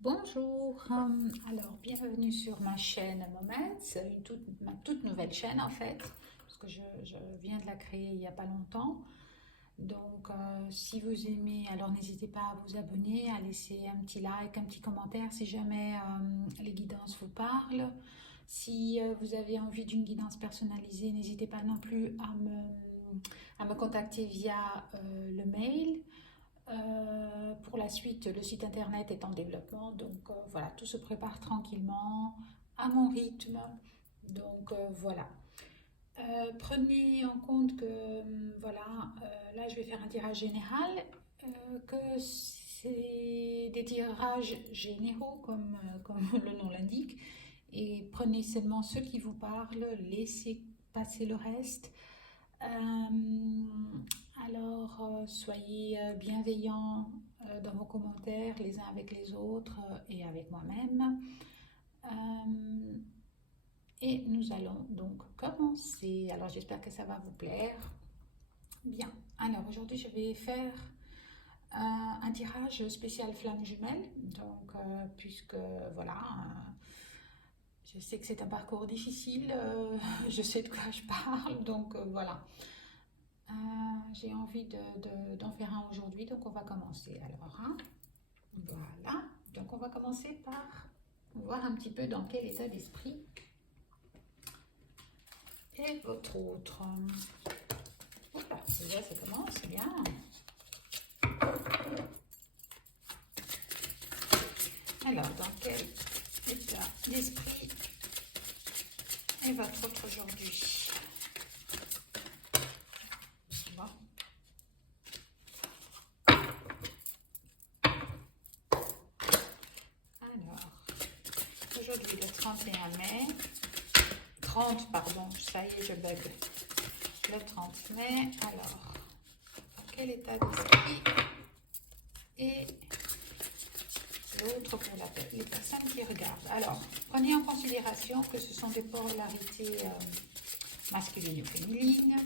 Bonjour, alors bienvenue sur ma chaîne Moment, c'est ma toute nouvelle chaîne en fait, parce que je viens de la créer il n'y a pas longtemps. Donc si vous aimez, alors n'hésitez pas à vous abonner, à laisser un petit like, un petit commentaire si jamais les guidances vous parlent. Si vous avez envie d'une guidance personnalisée, n'hésitez pas non plus à me contacter via le mail. Pour la suite, le site internet est en développement, donc voilà, tout se prépare tranquillement, à mon rythme. Donc voilà. Prenez en compte que voilà, là je vais faire un tirage général, que c'est des tirages généraux comme le nom l'indique, et prenez seulement ceux qui vous parlent, laissez passer le reste. Soyez bienveillants dans vos commentaires les uns avec les autres et avec moi-même. Et nous allons donc commencer. Alors j'espère que ça va vous plaire. Bien, alors aujourd'hui je vais faire un tirage spécial flamme jumelle. Donc puisque voilà, je sais que c'est un parcours difficile, je sais de quoi je parle, donc voilà. J'ai envie d'en faire un aujourd'hui, donc on va commencer. Alors, hein, voilà. Donc, on va commencer par voir un petit peu dans quel état d'esprit est votre autre. Oula, déjà, ça commence bien. Alors, dans quel état d'esprit est votre autre aujourd'hui? Aujourd'hui, le 31 mai, 30, pardon, ça y est, je bug. Le 30 mai, alors, dans quel état d'esprit est l'autre pour les personnes qui regardent? Alors, prenez en considération que ce sont des polarités masculines ou féminines,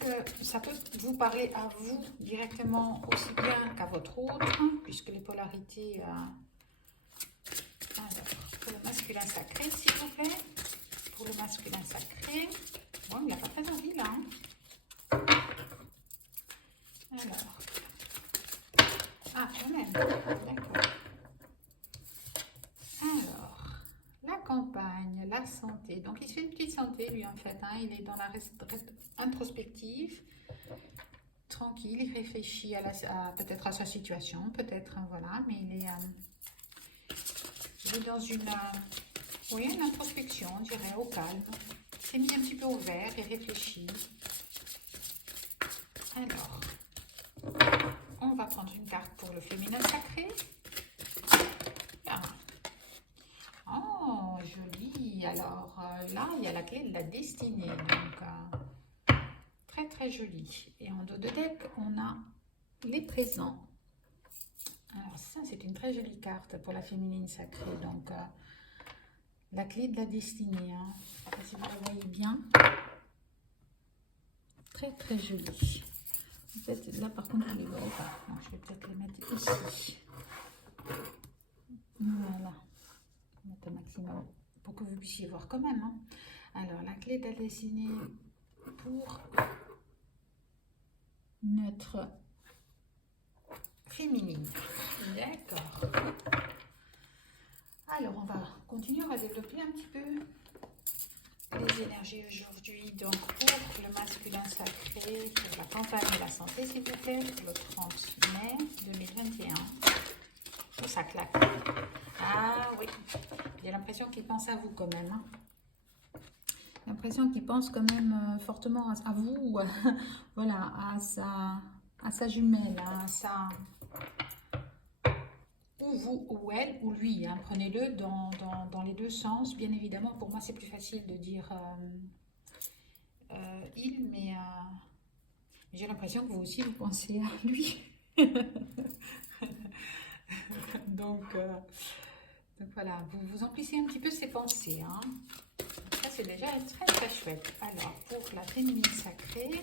que ça peut vous parler à vous directement aussi bien qu'à votre autre, puisque les polarités... alors, pour le masculin sacré, s'il vous plaît. Pour le masculin sacré. Bon, il n'a pas très envie là. Alors. Ah, quand même. D'accord. Alors, la campagne, la santé. Donc, il se fait une petite santé, lui, en fait. Hein. Il est dans la introspective. Tranquille, il réfléchit peut-être à sa situation, peut-être, voilà. Mais il est dans une introspection, je dirais, au calme. Il s'est mis un petit peu au vert et réfléchit. Alors, on va prendre une carte pour le féminin sacré. Ah. Oh, joli. Alors, là, il y a la clé de la destinée. Donc, très, très joli. Et en dos de deck, on a les présents. Alors, ça, c'est une très jolie carte pour la féminine sacrée. Donc, la clé de la destinée. Hein. Je ne sais pas si vous la voyez bien. Très, très jolie. En fait, là, par contre, je ne les vois pas. Donc, je vais peut-être les mettre ici. Voilà. Mettre un maximum pour que vous puissiez voir quand même. Hein. Alors, la clé de la destinée pour notre féminine. D'accord. Alors, on va continuer, on va développer un petit peu les énergies aujourd'hui. Donc, pour le masculin sacré, pour la campagne de la santé, s'il vous plaît, pour le 30 mai 2021. Oh, ça claque. Ah oui, j'ai l'impression qu'il pense à vous quand même. Hein. J'ai l'impression qu'il pense quand même fortement à vous, voilà, à sa jumelle, à sa... Ou vous, ou elle, ou lui. Hein. Prenez-le dans les deux sens. Bien évidemment, pour moi, c'est plus facile de dire il, mais j'ai l'impression que vous aussi, vous pensez à lui. donc voilà, vous emplissez un petit peu ses pensées. Hein. Ça, c'est déjà très, très chouette. Alors, pour la féminine sacrée,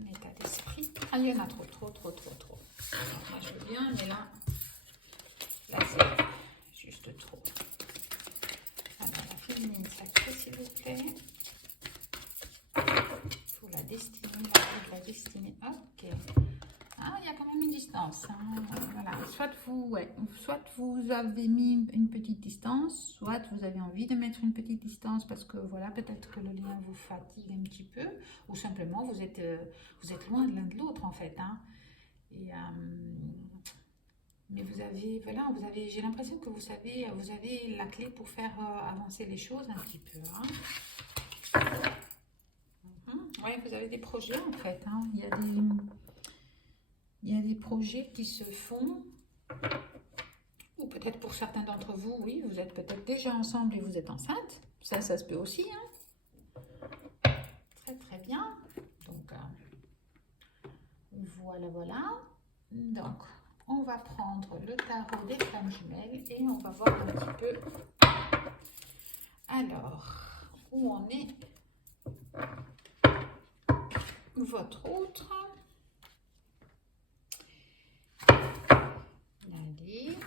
un état d'esprit. Ah, il y en a trop. Moi, je veux bien, mais là c'est juste trop. Alors, la féminine sacrée, s'il vous plaît. Pour la destinée, la roue de la destinée. Ok. Ah, il y a quand même une distance. Hein. Voilà. Soit vous avez mis une petite distance, soit vous avez envie de mettre une petite distance parce que voilà, peut-être que le lien vous fatigue un petit peu, ou simplement vous êtes loin de l'un de l'autre en fait. Hein. Et, mais j'ai l'impression que vous avez la clé pour faire avancer les choses un petit peu. Hein. Oui, vous avez des projets en fait. Hein. Il y a des projets qui se font, ou peut-être pour certains d'entre vous, oui, vous êtes peut-être déjà ensemble et vous êtes enceinte. Ça se peut aussi. Hein. Très très bien. Donc, voilà. Donc, on va prendre le tarot des flammes jumelles et on va voir un petit peu. Alors, où en est votre autre? Allez.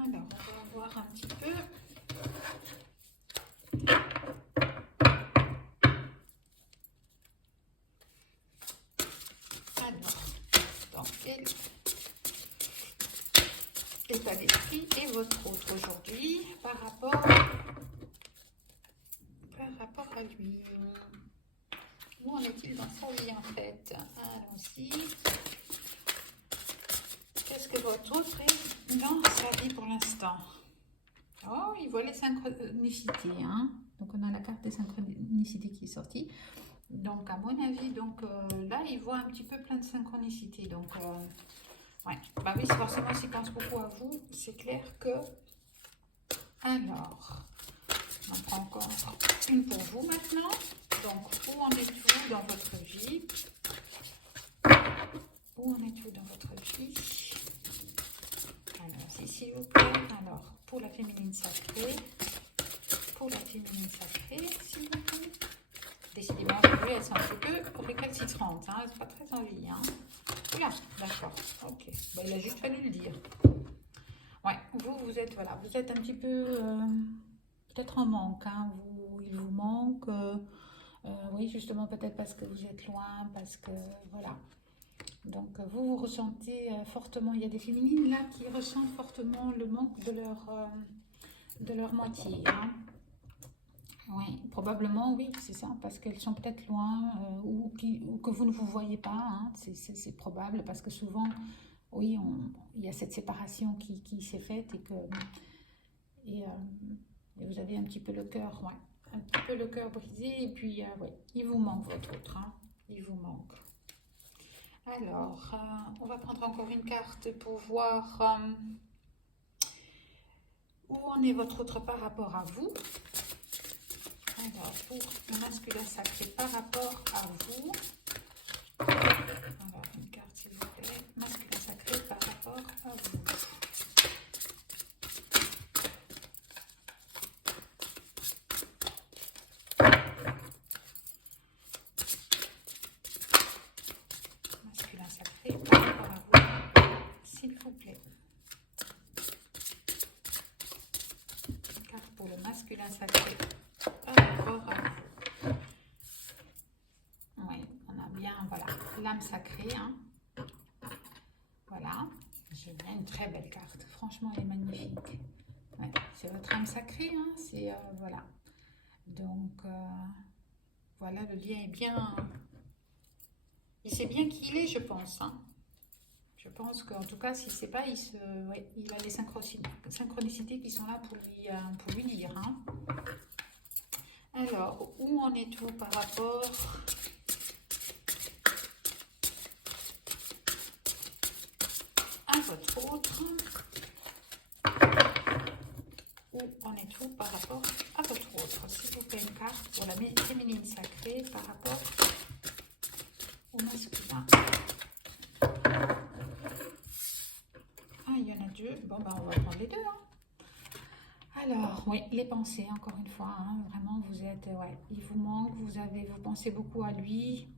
Alors, on va voir un petit peu. Alors, dans quel état d'esprit est votre autre aujourd'hui par rapport à lui? Où en est-il dans sa vie en fait? Allons-y. Qu'est-ce que votre autre est dans sa vie pour l'instant? Oh, il voit les synchronicités. Hein. Donc, on a la carte des synchronicités qui est sortie. Donc, à mon avis, là, il voit un petit peu plein de synchronicités. Donc, ouais. Bah oui, forcément, s'il pense beaucoup à vous, c'est clair que... Alors, on en prend encore une pour vous maintenant. Donc, où en êtes-vous dans votre vie? Où en êtes-vous dans votre vie? Alors, s'il vous plaît. Alors, pour la féminine sacrée. Pour la féminine sacrée, s'il vous plaît. Décidément, aujourd'hui, elles sont un petit peu récalcitrantes. Hein. Elles n'ont pas très envie. Hein. Oula, d'accord. Ok. Bon, il a juste fallu le dire. Ouais, vous êtes un petit peu peut-être en manque. Hein. Il vous manque. Oui, justement, peut-être parce que vous êtes loin, parce que voilà. Donc, vous ressentez fortement, il y a des féminines là qui ressentent fortement le manque de leur moitié. Hein. Oui, probablement, oui, c'est ça, parce qu'elles sont peut-être loin ou que vous ne vous voyez pas. Hein. C'est probable, parce que souvent, oui, il y a cette séparation qui s'est faite et vous avez un petit peu le cœur, ouais, un petit peu le cœur brisé. Et puis, oui, il vous manque votre autre, hein, il vous manque. Alors, on va prendre encore une carte pour voir où en est votre autre par rapport à vous. Alors, pour le masculin sacré par rapport à vous. Alors, une carte s'il vous plaît. Masculin sacré par rapport à vous. Masculin sacré par rapport à vous, s'il vous plaît. Une carte pour le masculin sacré par rapport à vous. Oui, on a bien, voilà, l'âme sacrée. Hein. Voilà, j'ai bien une très belle carte. Franchement, elle est magnifique. Ouais, c'est votre âme sacrée. Hein. C'est, voilà. Donc, voilà, le lien est bien... Il sait bien qui il est, je pense. Hein. Je pense qu'en tout cas, s'il ne sait pas, il a les synchronicités qui sont là pour lui dire. Hein. Alors, où en êtes-vous par rapport à votre autre? Où en êtes-vous par rapport à votre autre? S'il vous plaît, une carte pour la féminine sacrée par rapport au masculin. Ah, il y en a 2. Bon, ben, on va prendre les deux. Hein. Alors, oui, les pensées, encore une fois. Hein, vraiment, vous êtes... ouais, il vous manque, vous pensez beaucoup à lui.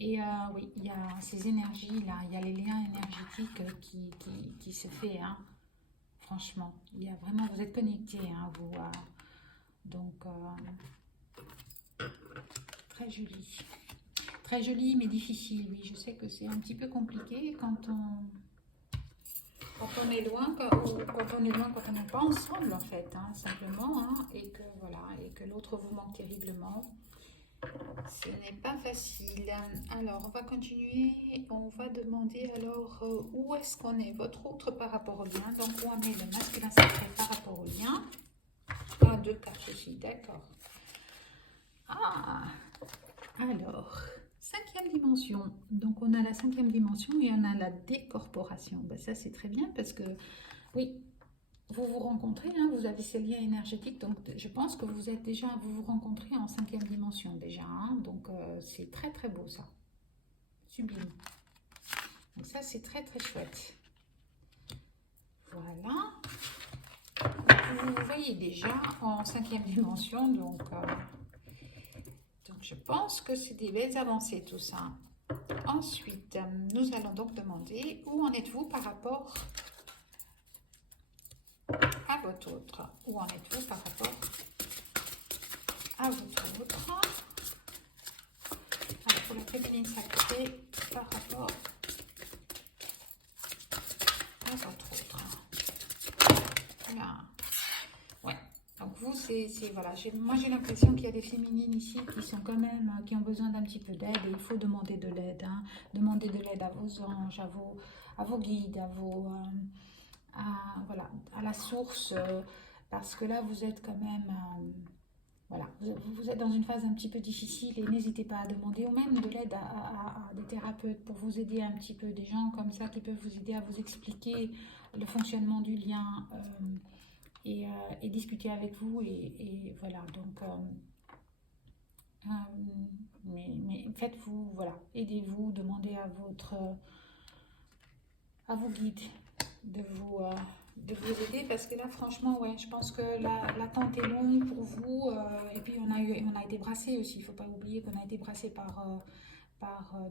Et oui, il y a ces énergies-là, il y a les liens énergétiques qui se fait. Hein, franchement, il y a vraiment... Vous êtes connectés, hein, vous... donc, très joli. Très joli, mais difficile. Oui, je sais que c'est un petit peu compliqué quand on est loin, quand on n'est pas ensemble, en fait, hein, simplement, hein, et que voilà, et que l'autre vous manque terriblement. Ce n'est pas facile. Alors, on va continuer. On va demander alors où est-ce qu'on est, votre autre par rapport au lien. Donc, où on est le masculin sacré par rapport au lien. Ah, deux cartes aussi, d'accord. Ah, alors, cinquième dimension. Donc, on a la cinquième dimension et on a la décorporation. Ben, ça, c'est très bien parce que, oui, vous vous rencontrez, hein, vous avez ces liens énergétiques. Donc, je pense que vous vous rencontrez en cinquième dimension déjà. Hein, donc, c'est très, très beau ça. Sublime. Donc, ça, c'est très, très chouette. Voilà. Vous voyez déjà en cinquième dimension. Donc je pense que c'est des belles avancées tout ça. Ensuite, nous allons donc demander où en êtes-vous par rapport à votre autre. Où en êtes-vous par rapport à votre autre. Alors, pour la féminine sacrée, par rapport à votre autre. Voilà. Ouais. Donc vous, voilà, moi j'ai l'impression qu'il y a des féminines ici qui sont quand même, qui ont besoin d'un petit peu d'aide et il faut demander de l'aide, hein. Demander de l'aide à vos anges, à vos guides, voilà, à la source, parce que là vous êtes quand même, voilà, vous êtes dans une phase un petit peu difficile et n'hésitez pas à demander ou même de l'aide à des thérapeutes pour vous aider un petit peu, des gens comme ça qui peuvent vous aider à vous expliquer le fonctionnement du lien. Et discuter avec vous et voilà donc mais faites-vous, voilà, aidez-vous, demandez à vos guides de vous aider parce que là franchement ouais je pense que l'attente est longue pour vous et puis on a été brassé aussi, il faut pas oublier qu'on a été brassé par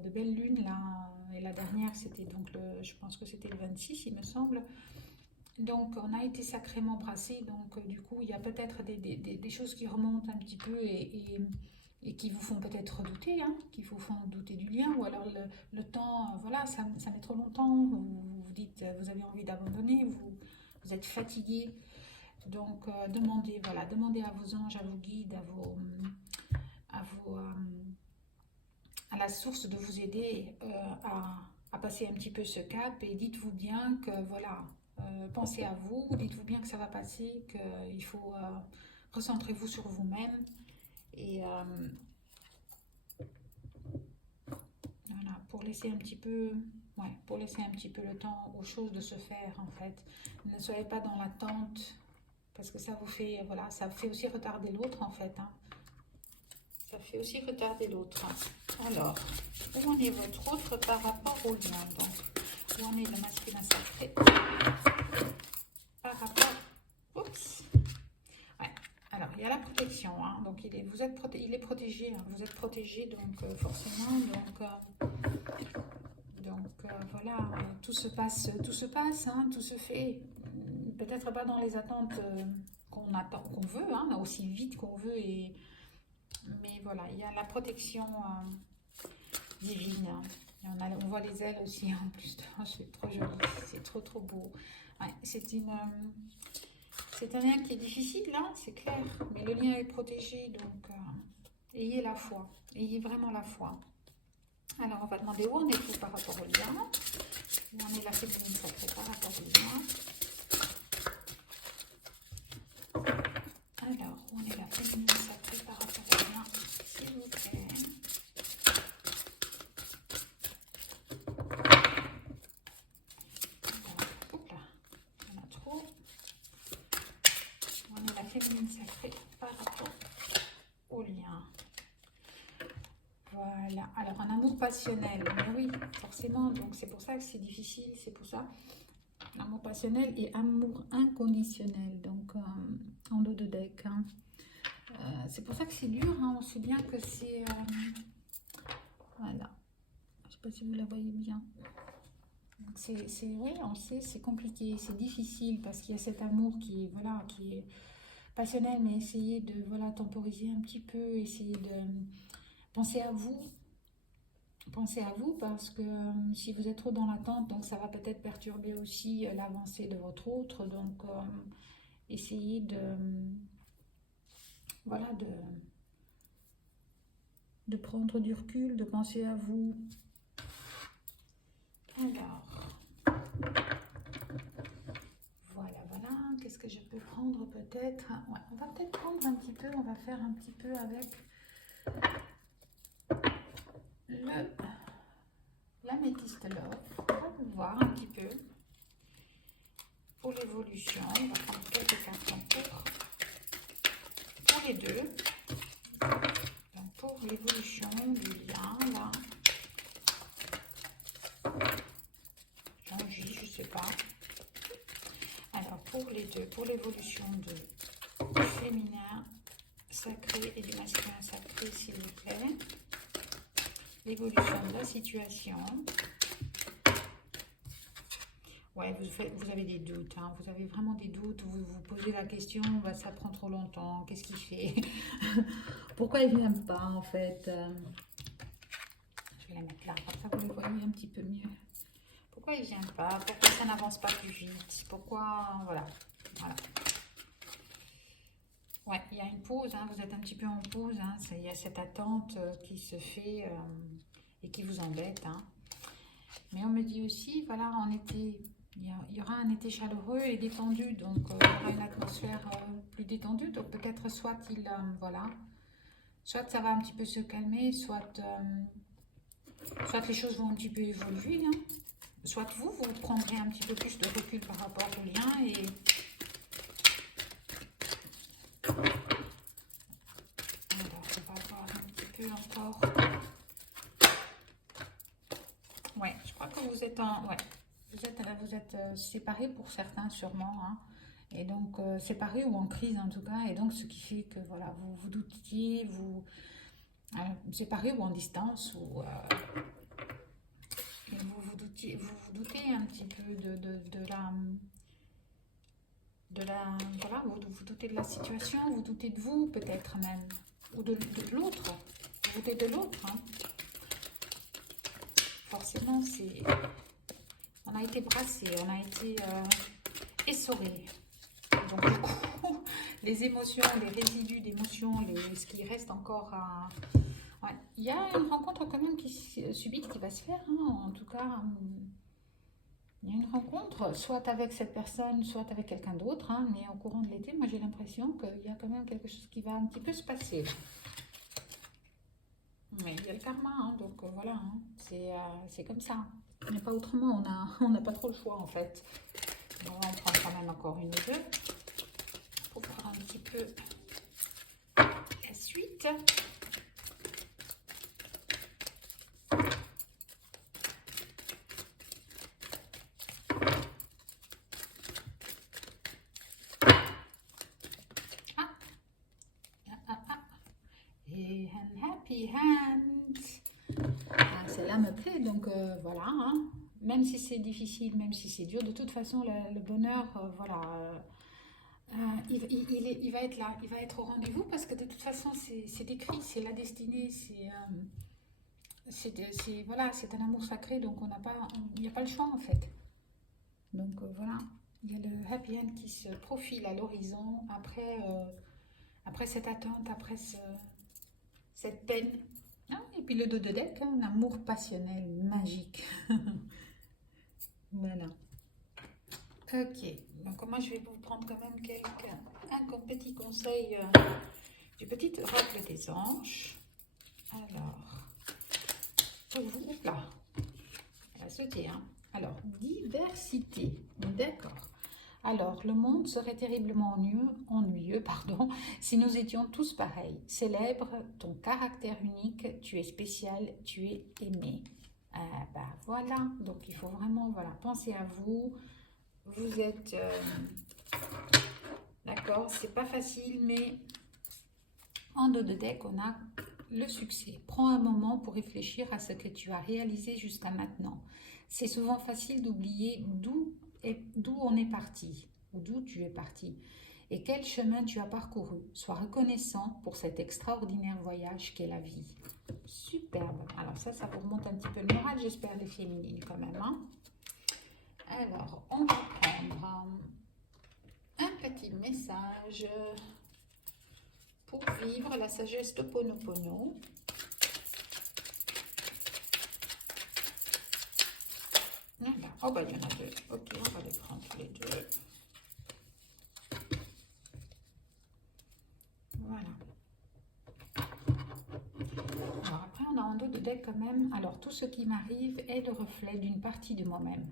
de belles lunes là et la dernière c'était donc je pense que c'était le 26 il me semble. Donc, on a été sacrément brassés. Donc, du coup, il y a peut-être des choses qui remontent un petit peu et qui vous font peut-être douter, hein, qui vous font douter du lien. Ou alors, le temps, voilà, ça met trop longtemps. Vous dites, vous avez envie d'abandonner, vous êtes fatigué. Donc, voilà, demandez à vos anges, à vos guides, à, vos, à la source de vous aider à passer un petit peu ce cap. Et dites-vous bien que, voilà, pensez à vous, dites-vous bien que ça va passer, qu'il faut recentrez-vous sur vous-même et voilà, pour laisser un petit peu, ouais, pour laisser un petit peu le temps aux choses de se faire en fait. Ne soyez pas dans l'attente parce que ça vous fait, voilà, ça fait aussi retarder l'autre en fait. Hein. Ça fait aussi retarder l'autre. Alors, où en est votre autre par rapport au lien donc, où en est le masculin sacré par rapport... Oups. Ouais. Alors, il y a la protection. Hein. Donc, il est protégé. Hein. Vous êtes protégé, donc forcément. Donc voilà, tout se passe, hein, tout se fait. Peut-être pas dans les attentes qu'on attend, qu'on veut, hein, aussi vite qu'on veut. Mais voilà, il y a la protection divine. Hein. Et on voit les ailes aussi en plus. C'est trop joli, c'est trop trop beau. Ouais, c'est un lien qui est difficile, hein, c'est clair, mais le lien est protégé, donc ayez la foi, ayez vraiment la foi. Alors, on va demander où en êtes-vous par rapport au lien, où en est la féminine sacrée par rapport au lien. Alors, où en est la féminine sacrée par rapport au lien, s'il vous plaît. Alors, hop là, il y en a trop. Où en est la féminine sacrée par rapport au lien. Voilà, alors un amour passionnel, mais oui, forcément, donc c'est pour ça que c'est difficile, c'est pour ça. Amour passionnel et amour inconditionnel, donc en dos de deck. Hein. C'est pour ça que c'est dur, hein. On sait bien que c'est... voilà, je sais pas si vous la voyez bien. Oui, on sait, c'est compliqué, c'est difficile parce qu'il y a cet amour qui est, voilà, qui est passionnel, mais essayez de, voilà, temporiser un petit peu, essayez de penser à vous. Pensez à vous parce que si vous êtes trop dans l'attente, donc ça va peut-être perturber aussi l'avancée de votre autre. Donc essayez de, voilà, de prendre du recul, de penser à vous. Alors, voilà, voilà. Qu'est-ce que je peux prendre peut-être? Ouais, on va peut-être prendre un petit peu, on va faire un petit peu avec l'améthyste love. On va voir un petit peu pour l'évolution. On va prendre quelques cartons pour les deux. Donc pour l'évolution du lien, là. Janvier, je sais pas. Alors pour les deux, pour l'évolution du féminin sacré et du masculin sacré, s'il vous plaît. L'évolution de la situation. Ouais, vous avez des doutes, hein. Vous avez vraiment des doutes, vous vous posez la question, bah, ça prend trop longtemps, qu'est-ce qu'il fait? Pourquoi il ne vient pas en fait? Je vais la mettre là, comme ça vous les voyez un petit peu mieux. Pourquoi il ne vient pas? Pourquoi ça n'avance pas plus vite? Pourquoi? Voilà. Voilà. Ouais, il y a une pause, hein, vous êtes un petit peu en pause, hein, il y a cette attente qui se fait et qui vous embête. Hein. Mais on me dit aussi, voilà, en été, il y aura un été chaleureux et détendu, donc il y aura une atmosphère plus détendue, donc peut-être soit voilà, soit ça va un petit peu se calmer, soit les choses vont un petit peu évoluer, hein. Soit vous prendrez un petit peu plus de recul par rapport au lien et... Alors, on va voir un petit peu encore. Ouais, je crois que vous êtes en... Ouais, vous êtes séparés pour certains sûrement, hein. Et donc séparés ou en crise en tout cas, et donc ce qui fait que voilà, vous vous doutiez, vous séparés ou en distance, ou et vous vous doutez un petit peu voilà, vous doutez de la situation, vous doutez de vous peut-être même, ou de l'autre, vous doutez de l'autre, hein. Forcément, on a été brassé, on a été essoré. Donc du coup, les émotions, les résidus d'émotions, ce qui reste encore à... Ouais. Il y a une rencontre quand même subite qui va se faire, hein. En tout cas, il y a une rencontre, soit avec cette personne, soit avec quelqu'un d'autre, hein. Mais au courant de l'été, moi j'ai l'impression qu'il y a quand même quelque chose qui va un petit peu se passer. Mais il y a le karma, hein, donc voilà, hein. C'est comme ça. Mais pas autrement, on n'a pas trop le choix en fait. On va en prendre quand même encore une ou deux pour voir un petit peu la suite. Et happy hand. Celle-là me plaît, donc voilà, hein. Même si c'est difficile, même si c'est dur, de toute façon, le bonheur, voilà, il va être là, il va être au rendez-vous parce que de toute façon, c'est écrit, c'est la destinée, voilà, c'est un amour sacré, donc il n'y a pas le choix en fait. Donc voilà, il y a le happy end qui se profile à l'horizon après cette attente, après cette peine. Ah, et puis le dos de deck, hein, un amour passionnel, magique. Voilà. Ok, donc moi je vais vous prendre quand même un petit conseil du petit oracle des anges. Alors, pour vous, là, elle va sauter, hein. Alors, diversité, d'accord. Alors, le monde serait terriblement ennuyeux, pardon, si nous étions tous pareils. Célèbre ton caractère unique, tu es spécial, tu es aimé. Bah voilà, donc il faut vraiment, voilà, penser à vous, vous êtes... d'accord, c'est pas facile, mais en dos de deck, on a le succès. Prends un moment pour réfléchir à ce que tu as réalisé jusqu'à maintenant. C'est souvent facile d'oublier d'où on est parti, ou d'où tu es parti, et quel chemin tu as parcouru. Sois reconnaissant pour cet extraordinaire voyage qu'est la vie. Superbe. Alors ça vous remonte un petit peu le moral, j'espère, les féminines quand même. Hein. Alors, on va prendre un petit message pour vivre la sagesse de Ponopono. Voilà. Oh, bah, il y en a deux. Ok, on va les prendre tous les deux. Voilà. Alors, après, on a en dos de deck quand même. Alors, tout ce qui m'arrive est le reflet d'une partie de moi-même.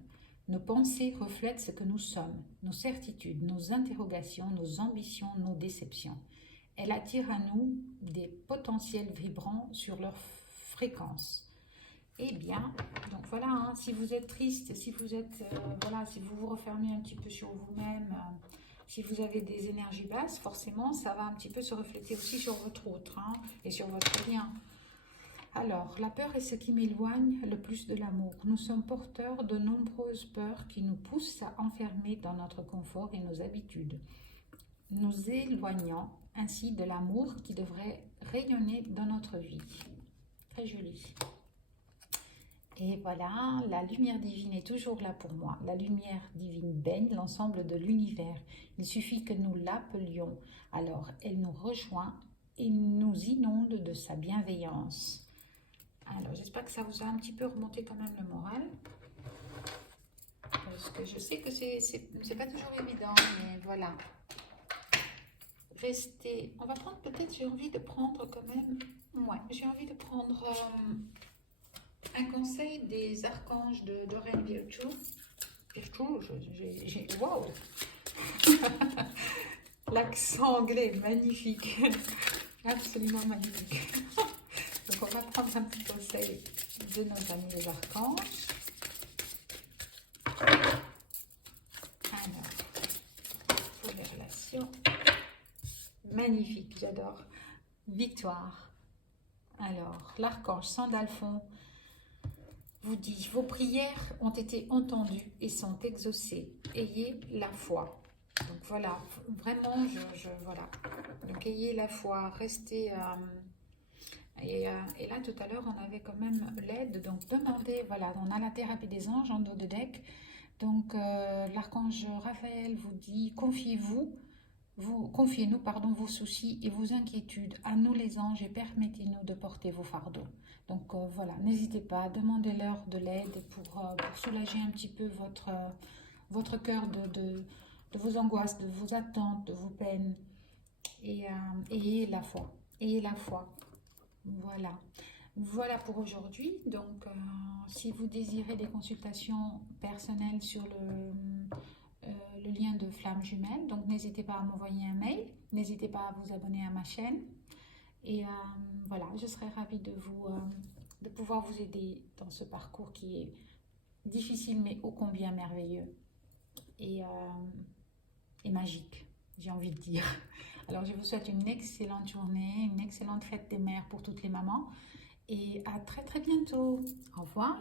Nos pensées reflètent ce que nous sommes, nos certitudes, nos interrogations, nos ambitions, nos déceptions. Elle attire à nous des potentiels vibrants sur leur fréquence. Eh bien, donc voilà, hein, si vous êtes triste, si vous êtes, voilà, si vous vous refermez un petit peu sur vous-même, si vous avez des énergies basses, forcément, ça va un petit peu se refléter aussi sur votre autre hein, et sur votre lien. Alors, la peur est ce qui m'éloigne le plus de l'amour. Nous sommes porteurs de nombreuses peurs qui nous poussent à enfermer dans notre confort et nos habitudes, nous éloignant ainsi de l'amour qui devrait rayonner dans notre vie. Très joli. Et voilà, la lumière divine est toujours là pour moi. La lumière divine baigne l'ensemble de l'univers. Il suffit que nous l'appelions. Alors, elle nous rejoint et nous inonde de sa bienveillance. Alors, j'espère que ça vous a un petit peu remonté quand même le moral. Parce que je sais que c'est pas toujours évident, mais voilà. Restez. On va prendre peut-être, j'ai envie de prendre quand même. Ouais, j'ai envie de prendre un conseil des archanges de Doreen Virtue. Waouh! L'accent anglais est magnifique. Absolument magnifique. Donc, on va prendre un petit conseil de nos amis les archanges. Alors, pour les relations. Magnifique, j'adore. Victoire. Alors, l'archange Sandalphon vous dit, vos prières ont été entendues et sont exaucées. Ayez la foi. Donc voilà, vraiment, voilà. Donc ayez la foi, restez... et là, tout à l'heure, on avait quand même l'aide. Donc demandez, voilà, on a la thérapie des anges en dos de deck. Donc l'archange Raphaël vous dit, confiez-nous vos soucis et vos inquiétudes à nous les anges et permettez-nous de porter vos fardeaux. Donc voilà, n'hésitez pas, demandez-leur de l'aide pour soulager un petit peu votre cœur de vos angoisses, de vos attentes, de vos peines. Et ayez la foi, ayez la foi. Voilà. Voilà pour aujourd'hui. Donc, si vous désirez des consultations personnelles sur le lien de Flamme Jumelle, donc n'hésitez pas à m'envoyer un mail, n'hésitez pas à vous abonner à ma chaîne. Et voilà, je serai ravie de pouvoir vous aider dans ce parcours qui est difficile mais ô combien merveilleux et magique, j'ai envie de dire. Alors, je vous souhaite une excellente journée, une excellente fête des mères pour toutes les mamans. Et à très très bientôt. Au revoir.